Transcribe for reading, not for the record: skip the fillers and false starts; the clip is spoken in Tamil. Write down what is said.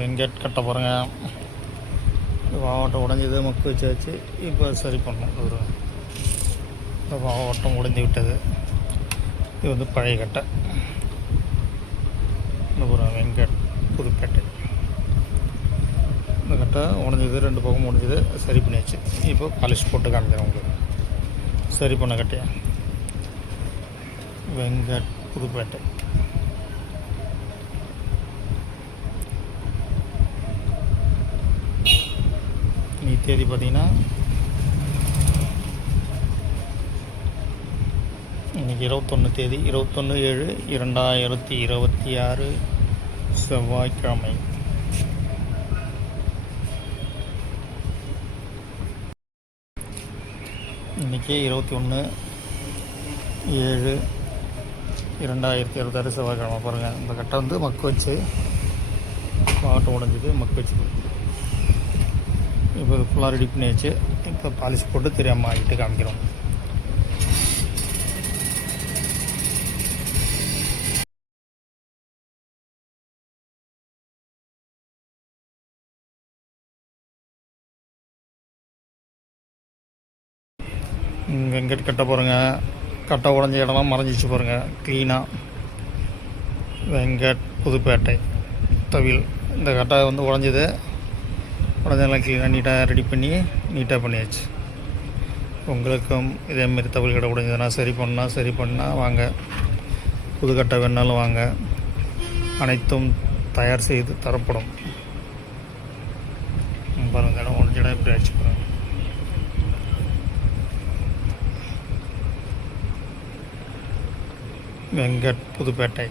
வெங்கட் கட்ட போகிறேங்க. வாவட்டம் உடஞ்சது, மக்கு வச்சாச்சு. இப்போ சரி பண்ணணும். ஒரு வாவட்டம் உடைந்து விட்டது. இது வந்து பழைய கட்டை. அப்புறம் வெங்கட் புதுப்பேட்டை. இந்த கட்டை உடஞ்சது, 2 பக்கம் உடஞ்சது, சரி பண்ணியாச்சு. இப்போ பாலிஷ் போட்டு காமிக்கிறேன் உங்களுக்கு. சரி பண்ண கட்டையா வெங்கட் புதுப்பேட்டை. தேதி பார்த்திங்கன்னா இன்றைக்கி 21 தேதி 21/7/2026 செவ்வாய்க்கிழமை. இன்றைக்கி 21/7/2026 செவ்வாய்க்கிழமை. பாருங்கள், இந்த கட்டை வந்து மக்கு வச்சு வாட்டம் உடஞ்சிது, மக்கு வச்சு இப்போ ஃபுல்லாக ரெடி பண்ணியாச்சு. இப்போ பாலிஷ் போட்டு தெரியாமல் ஆகிட்டு காமிக்கிறோம். வெங்கட் கட்ட போகிறேங்க. கட்டை உடஞ்ச இடம்லாம் மறைஞ்சிச்சு பாருங்கள், க்ளீனாக. வெங்கட் புதுப்பேட்டை தவில். இந்த கட்டை வந்து உடஞ்சது, உடஞ்செல்லாம் க்ளீனாக நீட்டாக ரெடி பண்ணி நீட்டாக பண்ணியாச்சு. உங்களுக்கும் இதேமாரி தவில் கடை உடைஞ்சதுன்னா சரி பண்ணால் வாங்க. புதுக்கட்டை வேணாலும் வாங்க, அனைத்தும் தயார் செய்து தரப்படும். பாருங்கள், இடம் உடஞ்ச இடம் எப்படி ஆச்சு பாருங்கள். வெங்கட் புதுப்பேட்டை.